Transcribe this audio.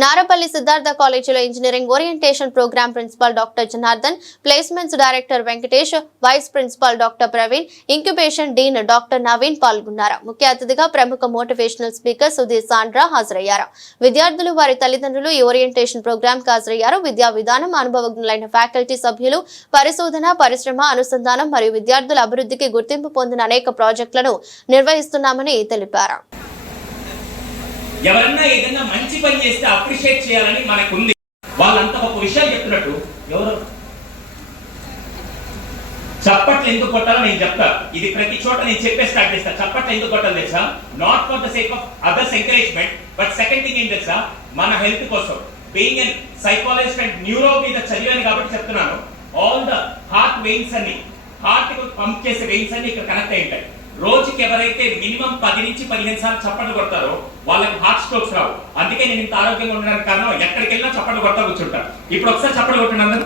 నారపల్లి సిద్ధార్థ కాలేజీలో engineering orientation program principal doctor Janardhan, placements director Venkatesh, vice principal doctor Praveen, incubation dean doctor Naveen పాల్గొన్నారు. ముఖ్య అతిథిగా ప్రముఖ మోటివేషనల్ స్పీకర్ సుధీర్ సాండ్రా హాజరయ్యారు. విద్యార్థులు, వారి తల్లిదండ్రులు ఈ ఓరియంటేషన్ ప్రోగ్రామ్ కు హాజరయ్యారు. విద్యా విధానం, అనుభవజ్ఞులైన ఫ్యాకల్టీ సభ్యులు, పరిశోధన, పరిశ్రమ అనుసంధానం మరియు విద్యార్థుల అభివృద్ధికి గుర్తింపు పొందిన అనేక ప్రాజెక్టులను నిర్వహిస్తున్నామని తెలిపారు. ఎవరన్నా ఏదైనా మంచి పని చేస్తే అప్రిషియేట్ చేయాలని మనకు ఉంది. వాళ్ళంతా ఒక విషయం చెప్తున్నట్టు ఎవరు చప్పట్లు ఎందుకు కొట్టాలో నేను చెప్తా. ఇది ప్రతి చోట నేను చెప్పే స్టార్ట్ చేస్తా. చప్పట్లు ఎందుకు కొట్టాలి తెలుసా? Not for the sake of others encouragement, but second thing ఏం తెలుసా, మన హెల్త్ కోసం. Being an psychologist and neuro మీద చదివాను కాబట్టి చెప్తున్నాను. ఆల్ ద హార్ట్ వెయిన్స్ అన్ని, హార్ట్ కు పంప్ చేసే వెయిన్స్ అన్ని ఇక్కడ కనెక్ట్ అయి ఉంటాయి. రోజుకి ఎవరైతే మినిమం 10 నుంచి 15 సార్లు చప్పట్లు కొడతారో వాళ్ళకి హార్ట్ స్ట్రోక్స్ రావు. అందుకే నేను ఇంత ఆరోగ్యంగా ఉండడానికి కారణం ఎక్కడికి వెళ్ళినా చప్పట్లు కొడతా కూర్చుంటాను. ఇప్పుడు ఒకసారి చప్పట్లు కొట్టండి అందరూ.